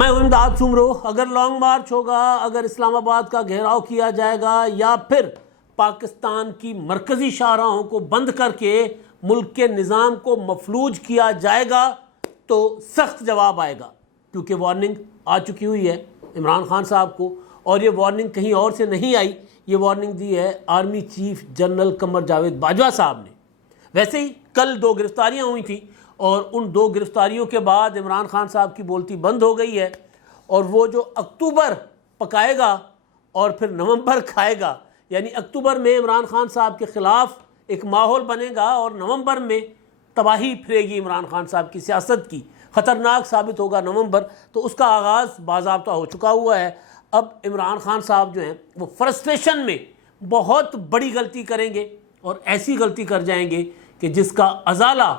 میں امداد سمرو، اگر لانگ مارچ ہوگا، اگر اسلام آباد کا گھیراؤ کیا جائے گا یا پھر پاکستان کی مرکزی شاہراہوں کو بند کر کے ملک کے نظام کو مفلوج کیا جائے گا تو سخت جواب آئے گا، کیونکہ وارننگ آ چکی ہوئی ہے عمران خان صاحب کو، اور یہ وارننگ کہیں اور سے نہیں آئی، یہ وارننگ دی ہے army chief general Qamar Javed Bajwa صاحب نے۔ ویسے ہی کل 2 گرفتاریاں ہوئی تھیں اور ان 2 گرفتاریوں کے بعد عمران خان صاحب کی بولتی بند ہو گئی ہے، اور وہ جو اکتوبر پکائے گا اور پھر نومبر کھائے گا، یعنی اکتوبر میں عمران خان صاحب کے خلاف ایک ماحول بنے گا اور نومبر میں تباہی پھرے گی عمران خان صاحب کی سیاست کی، خطرناک ثابت ہوگا نومبر، تو اس کا آغاز باضابطہ ہو چکا ہوا ہے۔ اب عمران خان صاحب جو ہیں وہ فرسٹریشن میں بہت بڑی غلطی کریں گے اور ایسی غلطی کر جائیں گے کہ جس کا ازالہ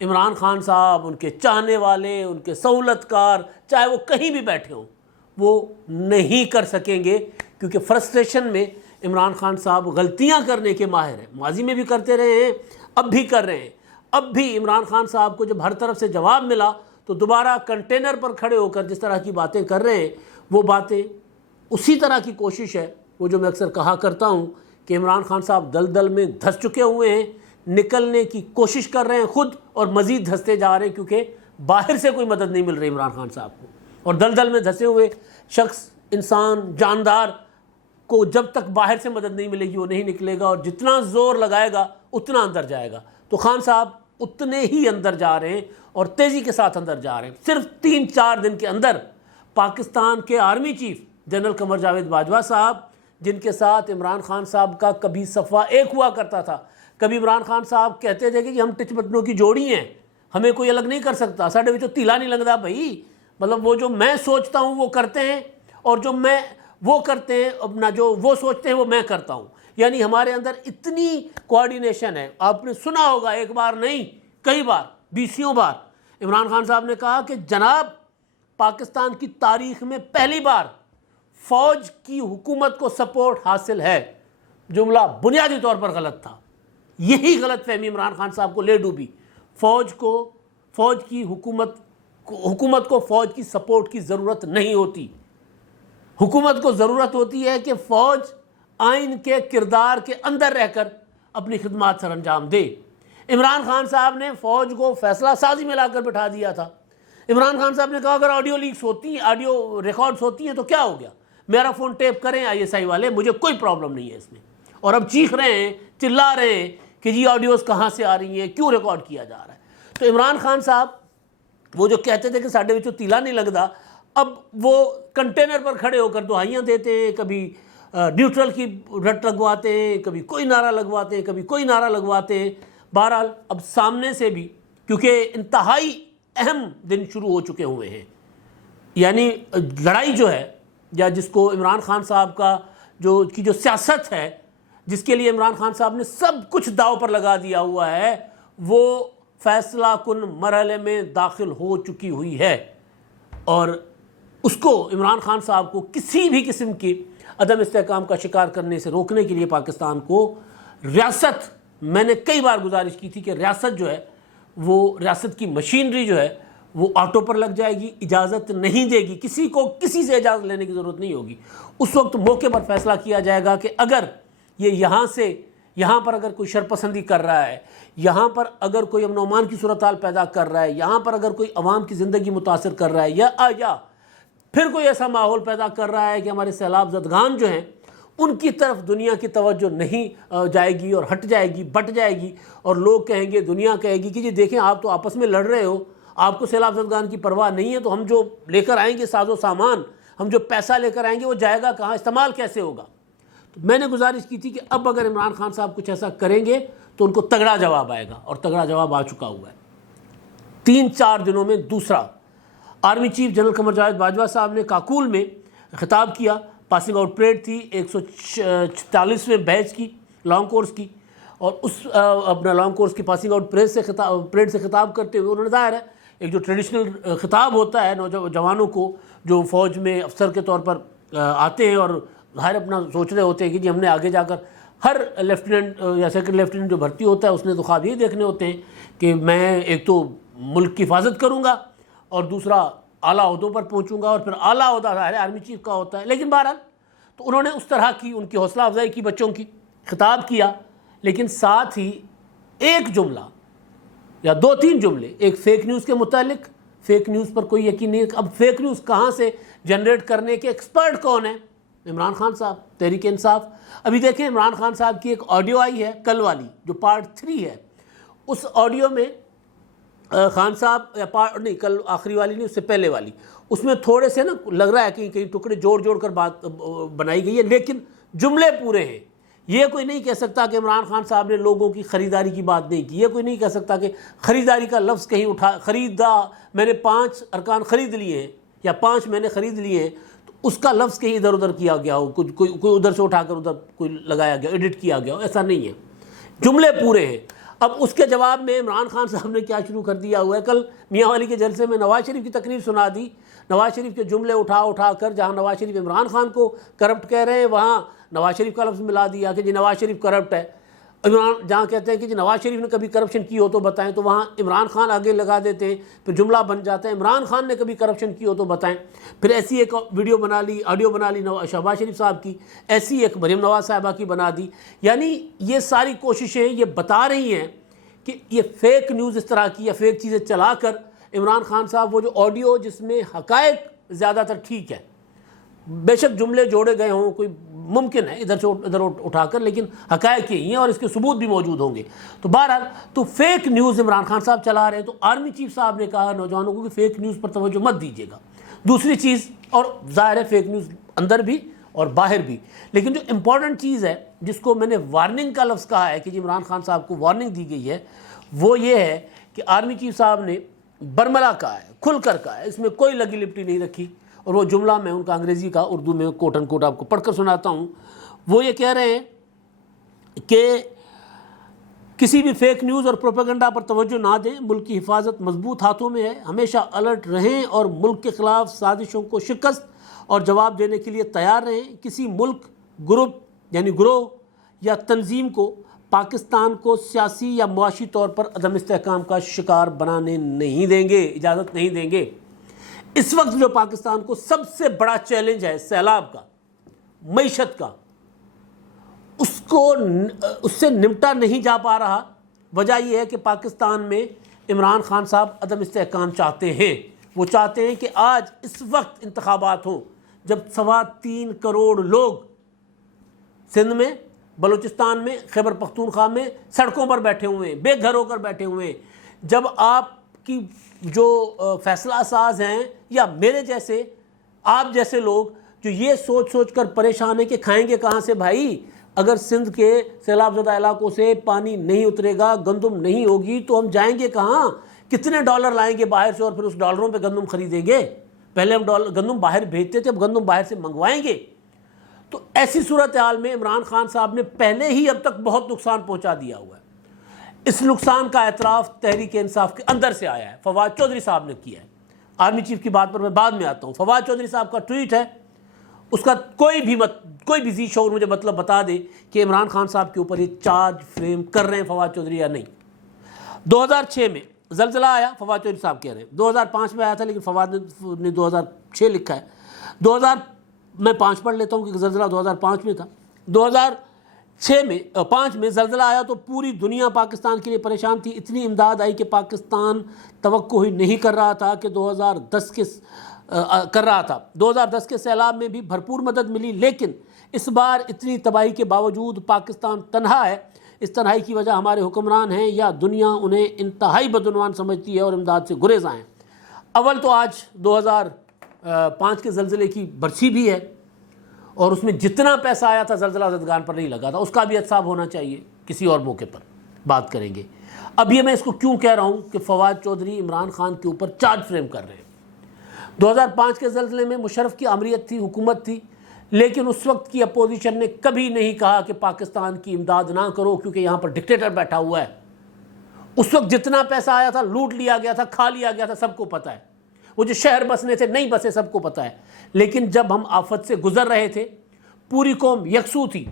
عمران خان صاحب، ان کے چاہنے والے، ان کے سہولت کار، چاہے وہ کہیں بھی بیٹھے ہوں، وہ نہیں کر سکیں گے، کیونکہ فرسٹریشن میں عمران خان صاحب غلطیاں کرنے کے ماہر ہیں، ماضی میں بھی کرتے رہے ہیں، اب بھی کر رہے ہیں۔ اب بھی عمران خان صاحب کو جب ہر طرف سے جواب ملا تو دوبارہ کنٹینر پر کھڑے ہو کر جس طرح کی باتیں کر رہے ہیں، وہ باتیں اسی طرح کی کوشش ہے، وہ جو میں اکثر کہا کرتا ہوں کہ عمران خان صاحب دلدل میں دھس چکے ہوئے ہیں، نکلنے کی کوشش کر رہے ہیں خود، اور مزید دھستے جا رہے ہیں، کیونکہ باہر سے کوئی مدد نہیں مل رہی عمران خان صاحب کو، اور دلدل میں دھسے ہوئے شخص، انسان، جاندار کو جب تک باہر سے مدد نہیں ملے گی وہ نہیں نکلے گا، اور جتنا زور لگائے گا اتنا اندر جائے گا۔ تو خان صاحب اتنے ہی اندر جا رہے ہیں اور تیزی کے ساتھ اندر جا رہے ہیں۔ صرف 3-4 دن کے اندر پاکستان کے army chief general Qamar Javed Bajwa صاحب، جن کے ساتھ عمران خان صاحب کا کبھی صفحہ ایک ہوا کرتا تھا، کبھی عمران خان صاحب کہتے تھے کہ ہم ٹچ بٹنوں کی جوڑی ہیں، ہمیں کوئی الگ نہیں کر سکتا، ساڈے وچوں تیلا نہیں لگتا بھائی، مطلب وہ جو میں سوچتا ہوں وہ کرتے ہیں، اور جو میں وہ کرتے ہیں، اپنا جو وہ سوچتے ہیں وہ میں کرتا ہوں، یعنی ہمارے اندر اتنی کوآرڈینیشن ہے۔ آپ نے سنا ہوگا، ایک بار نہیں کئی بار، 20 بار عمران خان صاحب نے کہا کہ جناب پاکستان کی تاریخ میں پہلی بار فوج کی حکومت کو سپورٹ حاصل ہے۔ جملہ بنیادی طور پر غلط تھا، یہی غلط فہمی عمران خان صاحب کو لے ڈوبی۔ فوج کی حکومت کو فوج کی سپورٹ کی ضرورت نہیں ہوتی، حکومت کو ضرورت ہوتی ہے کہ فوج آئین کے کردار کے اندر رہ کر اپنی خدمات سر انجام دے۔ عمران خان صاحب نے فوج کو فیصلہ سازی میں لا کر بٹھا دیا تھا۔ عمران خان صاحب نے کہا اگر آڈیو لیکس ہوتی ہیں، آڈیو ریکارڈز ہوتی ہیں تو کیا ہو گیا، میرا فون ٹیپ کریں ISI والے، مجھے کوئی پرابلم نہیں ہے اس میں۔ اور اب چیخ رہے ہیں، چلا رہے ہیں کہ جی آڈیوز کہاں سے آ رہی ہیں، کیوں ریکارڈ کیا جا رہا ہے۔ تو عمران خان صاحب وہ جو کہتے تھے کہ ساڈے وچوں تیلا نہیں لگتا، اب وہ کنٹینر پر کھڑے ہو کر دہائیاں دیتے ہیں، کبھی نیوٹرل کی رٹ لگواتے ہیں، کبھی کوئی نعرہ لگواتے ہیں، کبھی کوئی نعرہ لگواتے ہیں۔ بہرحال اب سامنے سے بھی، کیونکہ انتہائی اہم دن شروع ہو چکے ہوئے ہیں، یعنی لڑائی جو ہے، یا جس کو عمران خان صاحب کا جو سیاست ہے، جس کے لیے عمران خان صاحب نے سب کچھ داؤ پر لگا دیا ہوا ہے، وہ فیصلہ کن مرحلے میں داخل ہو چکی ہوئی ہے، اور اس کو عمران خان صاحب کو کسی بھی قسم کی عدم استحکام کا شکار کرنے سے روکنے کے لیے پاکستان کو ریاست، میں نے کئی بار گزارش کی تھی کہ ریاست جو ہے وہ ریاست کی مشینری جو ہے وہ آٹو پر لگ جائے گی، اجازت نہیں دے گی، کسی کو کسی سے اجازت لینے کی ضرورت نہیں ہوگی۔ اس وقت موقع پر فیصلہ کیا جائے گا کہ اگر یہ یہاں پر اگر کوئی شرپسندی کر رہا ہے، یہاں پر اگر کوئی امن و امان کی صورتحال پیدا کر رہا ہے، یہاں پر اگر کوئی عوام کی زندگی متاثر کر رہا ہے، یا پھر کوئی ایسا ماحول پیدا کر رہا ہے کہ ہمارے سیلاب زدگان جو ہیں ان کی طرف دنیا کی توجہ نہیں جائے گی اور ہٹ جائے گی، بٹ جائے گی، اور لوگ کہیں گے، دنیا کہے گی کہ جی دیکھیں آپ تو آپس میں لڑ رہے ہو، آپ کو سیلاب زدگان کی پرواہ نہیں ہے، تو ہم جو لے کر آئیں گے ساز و سامان، ہم جو پیسہ لے کر آئیں گے وہ جائے گا کہاں، استعمال کیسے ہوگا۔ تو میں نے گزارش کی تھی کہ اب اگر عمران خان صاحب کچھ ایسا کریں گے تو ان کو تگڑا جواب آئے گا، اور تگڑا جواب آ چکا ہوا ہے۔ 3-4 دنوں میں دوسرا، army chief general Qamar Javed Bajwa صاحب نے کاکول میں خطاب کیا، پاسنگ آؤٹ پریڈ تھی 146ویں بیچ کی، لانگ کورس کی، اور اس اپنا لانگ کورس کی پاسنگ آؤٹ پریڈ سے خطاب کرتے ہوئے انہوں نے ظاہر ہے ایک جو ٹریڈیشنل خطاب ہوتا ہے نوجوانوں کو جو فوج میں افسر کے طور پر آتے ہیں، اور ظاہر اپنا سوچ رہے ہوتے ہیں کہ جی ہم نے آگے جا کر، ہر لیفٹیننٹ یا سیکنڈ لیفٹیننٹ جو بھرتی ہوتا ہے اس نے تو خواب یہی دیکھنے ہوتے ہیں کہ میں ایک تو ملک کی حفاظت کروں گا، اور دوسرا اعلیٰ عہدوں پر پہنچوں گا، اور پھر اعلیٰ عہدہ ظاہر ہے آرمی چیف کا ہوتا ہے، لیکن بہرحال تو انہوں نے اس طرح کی ان کی حوصلہ افزائی کی، بچوں کی خطاب کیا، لیکن ساتھ ہی ایک جملہ یا دو تین جملے ایک فیک نیوز کے متعلق، فیک نیوز پر کوئی یقین نہیں۔ اب فیک نیوز کہاں سے جنریٹ کرنے کے ایکسپرٹ کون ہیں؟ عمران خان صاحب، تحریک انصاف۔ ابھی دیکھیں عمران خان صاحب کی ایک آڈیو آئی ہے کل والی جو پارٹ 3 ہے، اس آڈیو میں خان صاحب نہیں، کل آخری والی نہیں، اس سے پہلے والی، اس میں تھوڑے سے نا لگ رہا ہے کہ کئی ٹکڑے جوڑ کر بات بنائی گئی ہے، لیکن جملے پورے ہیں۔ یہ کوئی نہیں کہہ سکتا کہ عمران خان صاحب نے لوگوں کی خریداری کی بات نہیں کی، یہ کوئی نہیں کہہ سکتا کہ خریداری کا لفظ کہیں اٹھا، خریدا میں نے 5 ارکان خرید لیے ہیں یا 5 میں نے خرید لیے ہیں، تو اس کا لفظ کہیں ادھر ادھر کیا گیا ہو، کوئی ادھر سے اٹھا کر ادھر کوئی لگایا گیا، ایڈٹ کیا گیا ہو، ایسا نہیں ہے، جملے پورے ہیں۔ اب اس کے جواب میں عمران خان صاحب نے کیا شروع کر دیا ہوا ہے، کل میاں والی کے جلسے میں نواز شریف کی تقریر سنا دی، نواز شریف کے جملے اٹھا کر جہاں نواز شریف عمران خان کو کرپٹ کہہ رہے ہیں وہاں نواز شریف کا لفظ ملا دیا کہ جی نواز شریف کرپٹ ہے، جہاں کہتے ہیں کہ جی نواز شریف نے کبھی کرپشن کی ہو تو بتائیں، تو وہاں عمران خان آگے لگا دیتے ہیں، پھر جملہ بن جاتا ہے عمران خان نے کبھی کرپشن کی ہو تو بتائیں۔ پھر ایسی ایک ویڈیو بنا لی، آڈیو بنا لی شہباز شریف صاحب کی، ایسی ایک مریم نواز صاحبہ کی بنا دی۔ یعنی یہ ساری کوششیں یہ بتا رہی ہیں کہ یہ فیک نیوز اس طرح کی یا فیک چیزیں چلا کر عمران خان صاحب وہ جو آڈیو جس میں حقائق زیادہ تر ٹھیک ہے، بے شک جملے جوڑے گئے ہوں، کوئی ممکن ہے ادھر سے ادھر اٹھا کر، لیکن حقائق یہی ہیں اور اس کے ثبوت بھی موجود ہوں گے۔ تو بہرحال تو فیک نیوز عمران خان صاحب چلا رہے ہیں، تو آرمی چیف صاحب نے کہا نوجوانوں کو کہ فیک نیوز پر توجہ مت دیجیے گا۔ دوسری چیز، اور ظاہر ہے فیک نیوز اندر بھی اور باہر بھی، لیکن جو امپورٹنٹ چیز ہے جس کو میں نے وارننگ کا لفظ کہا ہے کہ جی عمران خان صاحب کو وارننگ دی گئی ہے، وہ یہ ہے کہ آرمی چیف صاحب نے برملا کہا ہے، کھل کر کہا ہے، اس میں کوئی لگی لپٹی نہیں رکھی۔ اور وہ جملہ میں ان کا انگریزی کا اردو میں کوٹ ان کوٹ آپ کو پڑھ کر سناتا ہوں۔ وہ یہ کہہ رہے ہیں کہ کسی بھی فیک نیوز اور پروپیگنڈا پر توجہ نہ دیں، ملک کی حفاظت مضبوط ہاتھوں میں ہے، ہمیشہ الرٹ رہیں اور ملک کے خلاف سازشوں کو شکست اور جواب دینے کے لیے تیار رہیں۔ کسی ملک، گروپ یعنی گروہ یا تنظیم کو پاکستان کو سیاسی یا معاشی طور پر عدم استحکام کا شکار بنانے نہیں دیں گے، اجازت نہیں دیں گے۔ اس وقت جو پاکستان کو سب سے بڑا چیلنج ہے سیلاب کا، معیشت کا، اس سے نمٹا نہیں جا پا رہا، وجہ یہ ہے کہ پاکستان میں عمران خان صاحب عدم استحکام چاہتے ہیں۔ وہ چاہتے ہیں کہ آج اس وقت انتخابات ہوں جب 3.25 کروڑ لوگ سندھ میں، بلوچستان میں، خیبر پختونخوا میں سڑکوں پر بیٹھے ہوئے ہیں، بے گھر ہو کر بیٹھے ہوئے ہیں۔ جب آپ کی جو فیصلہ ساز ہیں یا میرے جیسے، آپ جیسے لوگ جو یہ سوچ کر پریشان ہیں کہ کھائیں گے کہاں سے بھائی، اگر سندھ کے سیلاب زدہ علاقوں سے پانی نہیں اترے گا، گندم نہیں ہوگی تو ہم جائیں گے کہاں؟ کتنے ڈالر لائیں گے باہر سے اور پھر اس ڈالروں پہ گندم خریدیں گے؟ پہلے ہم گندم باہر بھیجتے تھے، اب گندم باہر سے منگوائیں گے۔ تو ایسی صورتحال میں عمران خان صاحب نے پہلے ہی اب تک بہت نقصان پہنچا دیا ہوا ہے۔ اس نقصان کا اعتراف تحریک انصاف کے اندر سے آیا ہے، فواد چودھری صاحب نے کیا ہے۔ آرمی چیف کی بات پر میں بعد میں آتا ہوں۔ فواد چودھری صاحب کا ٹویٹ ہے، اس کا کوئی بھی ذی شعور مجھے مطلب بتا دے کہ عمران خان صاحب کے اوپر یہ چارج فریم کر رہے ہیں فواد چودھری یا نہیں۔ 2006 میں زلزلہ آیا، فواد چودھری صاحب کہہ رہے ہیں 2005 میں آیا تھا، لیکن فواد نے 2006 لکھا ہے۔ میں 5 پڑھ لیتا ہوں کیونکہ زلزلہ 2005 میں تھا۔ 2005 میں زلزلہ آیا تو پوری دنیا پاکستان کے لیے پریشان تھی، اتنی امداد آئی کہ پاکستان توقع ہی نہیں کر رہا تھا کہ 2010 کے سیلاب میں بھی بھرپور مدد ملی، لیکن اس بار اتنی تباہی کے باوجود پاکستان تنہا ہے۔ اس تنہائی کی وجہ ہمارے حکمران ہیں یا دنیا انہیں انتہائی بدعنوان سمجھتی ہے اور امداد سے گریزاں ہیں۔ اول تو آج 2005 کے زلزلے کی برسی بھی ہے اور اس میں جتنا پیسہ آیا تھا زلزلہ زدگان پر نہیں لگا تھا، اس کا بھی احتساب ہونا چاہیے، کسی اور موقع پر بات کریں گے۔ اب یہ میں اس کو کیوں کہہ رہا ہوں کہ فواد چودھری عمران خان کے اوپر چارج فریم کر رہے ہیں۔ 2005 کے زلزلے میں مشرف کی آمریت تھی، حکومت تھی، لیکن اس وقت کی اپوزیشن نے کبھی نہیں کہا کہ پاکستان کی امداد نہ کرو کیونکہ یہاں پر ڈکٹیٹر بیٹھا ہوا ہے۔ اس وقت جتنا پیسہ آیا تھا لوٹ لیا گیا تھا، کھا لیا گیا تھا، سب کو پتہ ہے۔ وہ جو شہر بسنے تھے نہیں بسے، سب کو پتہ ہے۔ لیکن جب ہم آفت سے گزر رہے تھے، پوری قوم یکسو تھی،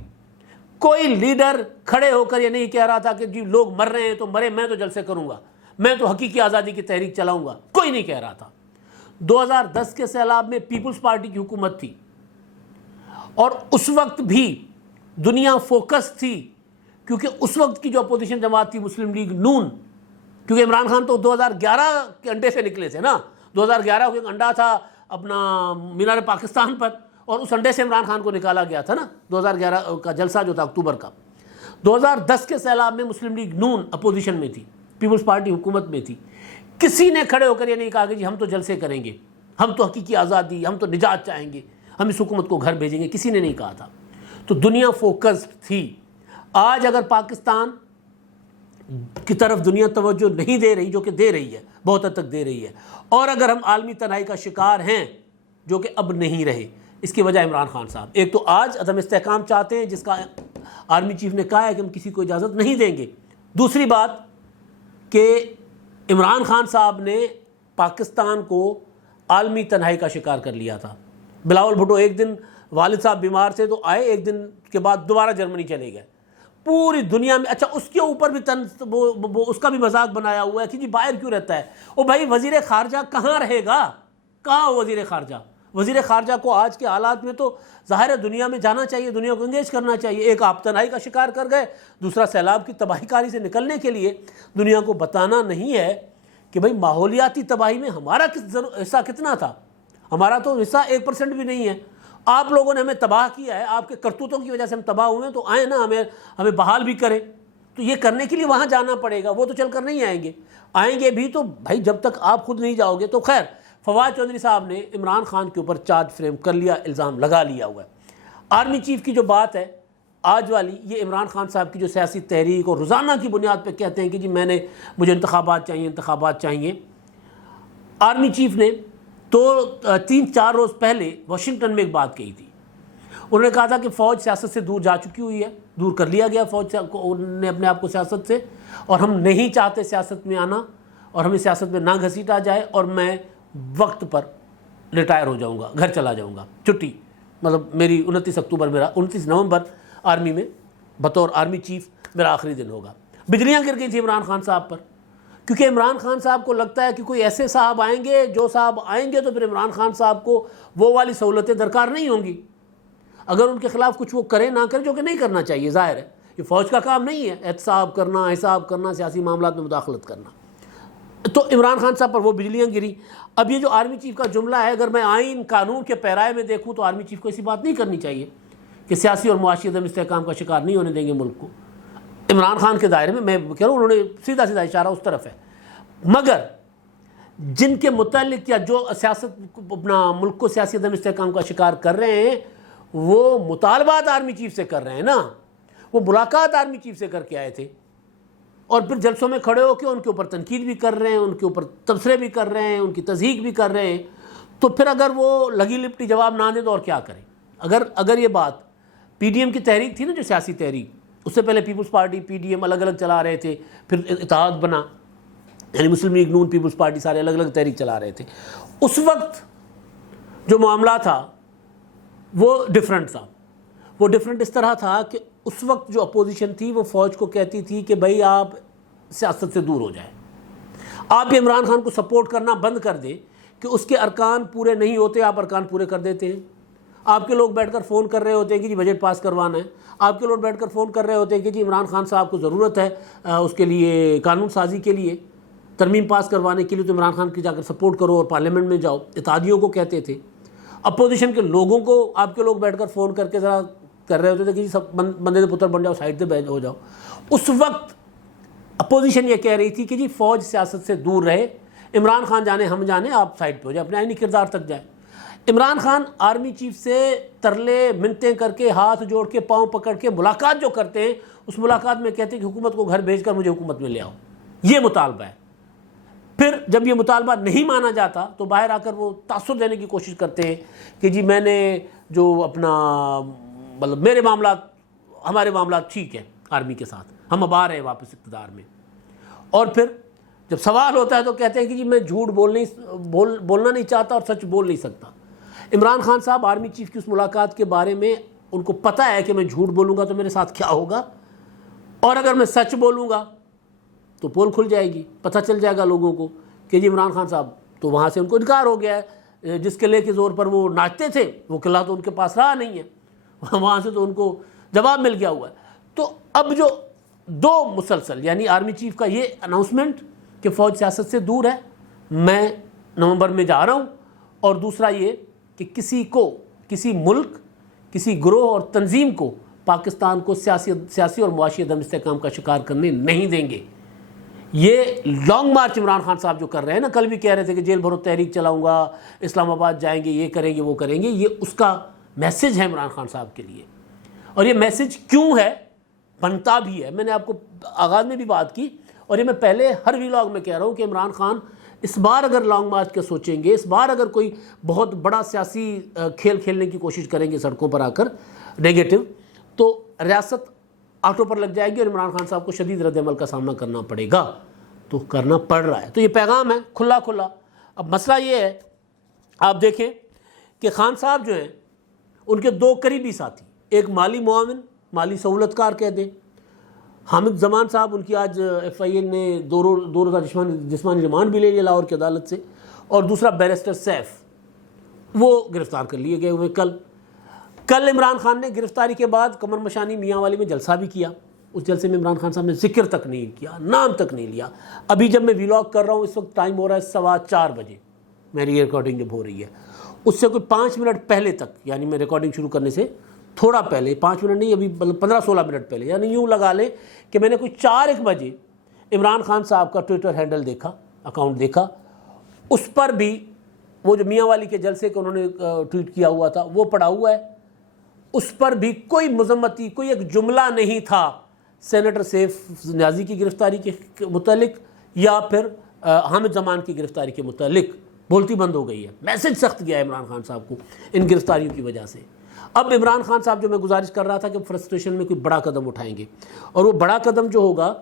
کوئی لیڈر کھڑے ہو کر یہ نہیں کہہ رہا تھا کہ جی لوگ مر رہے ہیں تو مرے، میں تو جلسے کروں گا، میں تو حقیقی آزادی کی تحریک چلاؤں گا، کوئی نہیں کہہ رہا تھا۔ 2010 کے سیلاب میں پیپلز پارٹی کی حکومت تھی اور اس وقت بھی دنیا فوکس تھی، کیونکہ اس وقت کی جو اپوزیشن جماعت تھی مسلم لیگ نون، کیونکہ عمران خان تو 2011 کے انڈے سے نکلے تھے نا، 2011 کو ایک انڈا تھا اپنا مینار پاکستان پر، اور اس انڈے سے عمران خان کو نکالا گیا تھا نا 2011 کا جلسہ جو تھا اکتوبر کا۔ 2010 کے سیلاب میں مسلم لیگ نون اپوزیشن میں تھی، پیپلز پارٹی حکومت میں تھی، کسی نے کھڑے ہو کر یہ نہیں کہا کہ جی ہم تو جلسے کریں گے، ہم تو حقیقی آزادی، ہم تو نجات چاہیں گے، ہم اس حکومت کو گھر بھیجیں گے، کسی نے نہیں کہا تھا۔ تو دنیا فوکسڈ تھی۔ آج اگر پاکستان کی طرف دنیا توجہ نہیں دے رہی، جو کہ دے رہی ہے، بہت حد تک دے رہی ہے، اور اگر ہم عالمی تنہائی کا شکار ہیں، جو کہ اب نہیں رہے، اس کی وجہ عمران خان صاحب ایک تو آج عدم استحکام چاہتے ہیں، جس کا آرمی چیف نے کہا ہے کہ ہم کسی کو اجازت نہیں دیں گے۔ دوسری بات کہ عمران خان صاحب نے پاکستان کو عالمی تنہائی کا شکار کر لیا تھا۔ بلاول بھٹو ایک دن والد صاحب بیمار تھے تو آئے، ایک دن کے بعد دوبارہ جرمنی چلے گئے۔ پوری دنیا میں، اچھا اس کے اوپر بھی اس کا بھی مذاق بنایا ہوا ہے کہ جی باہر کیوں رہتا ہے؟ او بھائی وزیر خارجہ کہاں رہے گا؟ کہاں وزیر خارجہ؟ وزیر خارجہ کو آج کے حالات میں تو ظاہر ہے دنیا میں جانا چاہیے، دنیا کو انگیج کرنا چاہیے۔ ایک آپ تنہائی کا شکار کر گئے، دوسرا سیلاب کی تباہی کاری سے نکلنے کے لیے دنیا کو بتانا نہیں ہے کہ بھئی ماحولیاتی تباہی میں ہمارا حصہ کتنا تھا۔ ہمارا تو حصہ 1% بھی نہیں ہے۔ آپ لوگوں نے ہمیں تباہ کیا ہے، آپ کے کرتوتوں کی وجہ سے ہم تباہ ہوئے ہیں، تو آئیں نا ہمیں بحال بھی کریں۔ تو یہ کرنے کے لیے وہاں جانا پڑے گا، وہ تو چل کر نہیں آئیں گے، آئیں گے بھی تو بھائی جب تک آپ خود نہیں جاؤ گے۔ تو خیر فواد چودھری صاحب نے عمران خان کے اوپر چارج فریم کر لیا، الزام لگا لیا ہوا ہے۔ آرمی چیف کی جو بات ہے آج والی، یہ عمران خان صاحب کی جو سیاسی تحریک اور روزانہ کی بنیاد پہ کہتے ہیں کہ جی مجھے انتخابات چاہیے، انتخابات چاہیے۔ آرمی چیف نے تو 3-4 روز پہلے واشنگٹن میں ایک بات کہی تھی۔ انہوں نے کہا تھا کہ فوج سیاست سے دور جا چکی ہوئی ہے، دور کر لیا گیا فوج نے اپنے آپ کو سیاست سے، اور ہم نہیں چاہتے سیاست میں آنا، اور ہمیں سیاست میں نہ گھسیٹا جائے، اور میں وقت پر ریٹائر ہو جاؤں گا، گھر چلا جاؤں گا، چھٹی، مطلب میری 29 نومبر آرمی میں بطور آرمی چیف میرا آخری دن ہوگا۔ بجلیاں گر گئی تھی عمران خان صاحب پر، کیونکہ عمران خان صاحب کو لگتا ہے کہ کوئی ایسے صاحب آئیں گے، جو صاحب آئیں گے تو پھر عمران خان صاحب کو وہ والی سہولتیں درکار نہیں ہوں گی، اگر ان کے خلاف کچھ وہ کریں نہ کریں، جو کہ نہیں کرنا چاہیے، ظاہر ہے یہ فوج کا کام نہیں ہے احتساب کرنا، حساب کرنا، سیاسی معاملات میں مداخلت کرنا۔ تو عمران خان صاحب پر وہ بجلیاں گری۔ اب یہ جو آرمی چیف کا جملہ ہے، اگر میں آئین قانون کے پیرائے میں دیکھوں تو آرمی چیف کو ایسی بات نہیں کرنی چاہیے کہ سیاسی اور معاشی عدم استحکام کا شکار نہیں ہونے دیں گے ملک کو۔ عمران خان کے دائرے میں کہہ رہا ہوں، انہوں نے سیدھا اشارہ اس طرف ہے، مگر جن کے متعلق یا جو سیاست اپنا ملک کو سیاسی عدم استحکام کا شکار کر رہے ہیں، وہ مطالبات آرمی چیف سے کر رہے ہیں نا، وہ ملاقات آرمی چیف سے کر کے آئے تھے، اور پھر جلسوں میں کھڑے ہو کے ان کے اوپر تنقید بھی کر رہے ہیں، ان کے اوپر تبصرے بھی کر رہے ہیں، ان کی تضحیق بھی کر رہے ہیں۔ تو پھر اگر وہ لگی لپٹی جواب نہ دیں تو اور کیا کریں؟ اگر یہ بات پی ڈی ایم کی تحریک تھی نا، جو سیاسی تحریک، اس سے پہلے Peoples Party, PDM الگ الگ چلا رہے تھے، پھر اتحاد بنا، یعنی مسلم لیگ نون، پیپلز پارٹی سارے الگ الگ تحریک چلا رہے تھے، اس وقت جو معاملہ تھا وہ ڈیفرنٹ تھا۔ وہ ڈیفرنٹ اس طرح تھا کہ اس وقت جو اپوزیشن تھی وہ فوج کو کہتی تھی کہ بھائی آپ سیاست سے دور ہو جائیں، آپ یہ عمران خان کو سپورٹ کرنا بند کر دیں کہ اس کے ارکان پورے نہیں ہوتے، آپ ارکان پورے کر دیتے ہیں۔ آپ کے لوگ بیٹھ کر فون کر رہے ہوتے ہیں کہ جی بجٹ پاس کروانا ہے، آپ کے لوگ بیٹھ کر فون کر رہے ہوتے ہیں کہ جی عمران خان صاحب کو ضرورت ہے اس کے لیے قانون سازی کے لیے، ترمیم پاس کروانے کے لیے، تو عمران خان کی جا کر سپورٹ کرو اور پارلیمنٹ میں جاؤ۔ اتحادیوں کو کہتے تھے، اپوزیشن کے لوگوں کو آپ کے لوگ بیٹھ کر فون کر کے ذرا کر رہے ہوتے تھے کہ جی سب بندے دے پتر بن جاؤ، سائڈ سے ہو جاؤ۔ اس وقت اپوزیشن یہ کہہ رہی تھی کہ جی فوج سیاست سے دور رہے، عمران خان جانے ہم جانے، آپ سائڈ پہ ہو جائیں، اپنے آئینی کردار تک جائیں۔ عمران خان آرمی چیف سے ترلے منتیں کر کے، ہاتھ جوڑ کے، پاؤں پکڑ کے ملاقات جو کرتے ہیں، اس ملاقات میں کہتے ہیں کہ حکومت کو گھر بھیج کر مجھے حکومت میں لے آؤ، یہ مطالبہ ہے۔ پھر جب یہ مطالبہ نہیں مانا جاتا تو باہر آ کر وہ تاثر دینے کی کوشش کرتے ہیں کہ جی میں نے جو اپنا مطلب میرے معاملات، ہمارے معاملات ٹھیک ہیں آرمی کے ساتھ، ہم اب آ رہے ہیں واپس اقتدار میں۔ اور پھر جب سوال ہوتا ہے تو کہتے ہیں کہ جی میں جھوٹ بولنا نہیں چاہتا اور سچ بول نہیں سکتا۔ عمران خان صاحب آرمی چیف کی اس ملاقات کے بارے میں ان کو پتہ ہے کہ میں جھوٹ بولوں گا تو میرے ساتھ کیا ہوگا، اور اگر میں سچ بولوں گا تو پول کھل جائے گی، پتہ چل جائے گا لوگوں کو کہ جی عمران خان صاحب تو وہاں سے ان کو انکار ہو گیا ہے. جس قلعے کے زور پر وہ ناچتے تھے وہ قلعہ تو ان کے پاس رہا نہیں ہے, وہاں سے تو ان کو جواب مل گیا ہوا ہے. تو اب جو دو مسلسل یعنی آرمی چیف کا یہ اناؤنسمنٹ کہ فوج سیاست سے دور ہے, میں نومبر میں جا رہا ہوں, اور دوسرا یہ کہ کسی ملک, کسی گروہ اور تنظیم کو پاکستان کو سیاسی اور معاشی عدم استحکام کا شکار کرنے نہیں دیں گے. یہ لانگ مارچ عمران خان صاحب جو کر رہے ہیں نا, کل بھی کہہ رہے تھے کہ جیل بھرو تحریک چلاؤں گا, اسلام آباد جائیں گے, یہ کریں گے وہ کریں گے, یہ اس کا میسج ہے عمران خان صاحب کے لیے. اور یہ میسج کیوں ہے, بنتا بھی ہے. میں نے آپ کو آغاز میں بھی بات کی, اور یہ میں پہلے ہر ویلاگ میں کہہ رہا ہوں کہ عمران خان اس بار اگر لانگ مارچ کے سوچیں گے, اس بار اگر کوئی بہت بڑا سیاسی کھیل کھیلنے کی کوشش کریں گے سڑکوں پر آ کر نیگیٹو, تو ریاست آٹو پر لگ جائے گی اور عمران خان صاحب کو شدید رد عمل کا سامنا کرنا پڑے گا, تو کرنا پڑ رہا ہے. تو یہ پیغام ہے کھلا کھلا. اب مسئلہ یہ ہے, آپ دیکھیں کہ خان صاحب جو ہیں ان کے دو قریبی ساتھی, ایک مالی معاون, مالی سہولتکار کہہ دیں, حامد زمان صاحب, ان کی آج ایف آئی این نے دو روزہ جسمانی ریمانڈ بھی لے لیا لاہور کی عدالت سے, اور دوسرا بیرسٹر سیف, وہ گرفتار کر لیے گئے ہوئے. کل عمران خان نے گرفتاری کے بعد قمر مشانی میاں والی میں جلسہ بھی کیا. اس جلسے میں عمران خان صاحب نے ذکر تک نہیں کیا, نام تک نہیں لیا. ابھی جب میں ویلاگ کر رہا ہوں اس وقت ٹائم ہو رہا ہے 4:15 بجے, میری ریکارڈنگ جب ہو رہی ہے, اس سے کوئی 5 منٹ پہلے تک, یعنی میں ریکارڈنگ شروع کرنے سے تھوڑا پہلے, 5 منٹ نہیں, ابھی 15-16 منٹ پہلے, یعنی یوں لگا لیں کہ میں نے کوئی 4-1 بجے عمران خان صاحب کا ٹویٹر ہینڈل دیکھا, اکاؤنٹ دیکھا. اس پر بھی وہ جو میاں والی کے جلسے کے انہوں نے ٹویٹ کیا ہوا تھا وہ پڑا ہوا ہے. اس پر بھی کوئی مذمتی, کوئی ایک جملہ نہیں تھا سینیٹر سیف نیازی کی گرفتاری کے متعلق یا پھر حامد زمان کی گرفتاری کے متعلق. بولتی بند ہو گئی ہے. میسج سخت گیا ہے عمران خان صاحب کو ان گرفتاریوں کی وجہ سے. اب عمران خان صاحب جو میں گزارش کر رہا تھا کہ فرسٹریشن میں کوئی بڑا قدم اٹھائیں گے, اور وہ بڑا قدم جو ہوگا,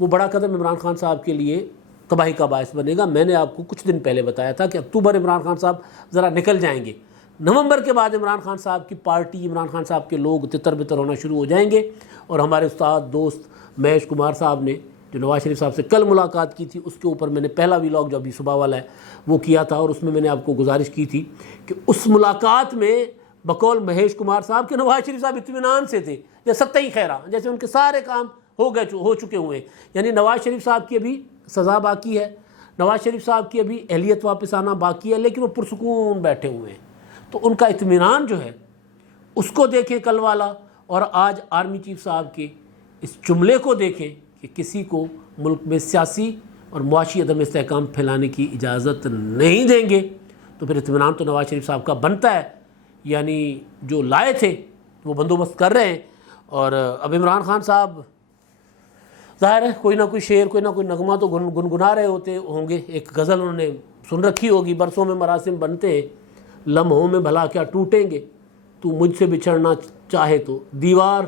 وہ بڑا قدم عمران خان صاحب کے لیے تباہی کا باعث بنے گا. میں نے آپ کو کچھ دن پہلے بتایا تھا کہ اکتوبر عمران خان صاحب ذرا نکل جائیں گے, نومبر کے بعد عمران خان صاحب کی پارٹی, عمران خان صاحب کے لوگ تتر بتر ہونا شروع ہو جائیں گے. اور ہمارے استاد دوست مہیش کمار صاحب نے جو نواز شریف صاحب سے کل ملاقات کی تھی, اس کے اوپر میں نے پہلا ویلاگ جو ابھی صبح والا ہے وہ کیا تھا, اور اس میں نے آپ کو گزارش کی تھی کہ اس ملاقات میں بقول مہیش کمار صاحب کے نواز شریف صاحب اطمینان سے تھے, یا ستّی خیرہ, جیسے ان کے سارے کام ہو چکے ہوئے ہیں. یعنی نواز شریف صاحب کی ابھی سزا باقی ہے, نواز شریف صاحب کی ابھی اہلیت واپس آنا باقی ہے, لیکن وہ پرسکون بیٹھے ہوئے ہیں. تو ان کا اطمینان جو ہے اس کو دیکھیں کل والا, اور آج آرمی چیف صاحب کے اس جملے کو دیکھیں کہ کسی کو ملک میں سیاسی اور معاشی عدم استحکام پھیلانے کی اجازت نہیں دیں گے. تو پھر اطمینان تو نواز شریف صاحب کا بنتا ہے, یعنی جو لائے تھے وہ بندوبست کر رہے ہیں. اور اب عمران خان صاحب ظاہر ہے کوئی نہ کوئی شعر, کوئی نہ کوئی نغمہ تو گنگنا رہے ہوتے ہوں گے. ایک غزل انہوں نے سن رکھی ہوگی, برسوں میں مراسم بنتے ہیں, لمحوں میں بھلا کیا ٹوٹیں گے, تو مجھ سے بچھڑنا چاہے تو دیوار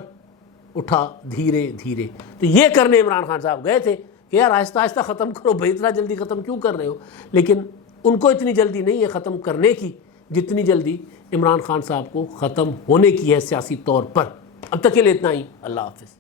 اٹھا دھیرے دھیرے. تو یہ کرنے عمران خان صاحب گئے تھے کہ یار آہستہ آہستہ ختم کرو بھائی, اتنا جلدی ختم کیوں کر رہے ہو. لیکن ان کو اتنی جلدی نہیں ہے ختم کرنے کی جتنی جلدی عمران خان صاحب کو ختم ہونے کی ہے سیاسی طور پر. اب تک کے لیے اتنا ہی. اللہ حافظ.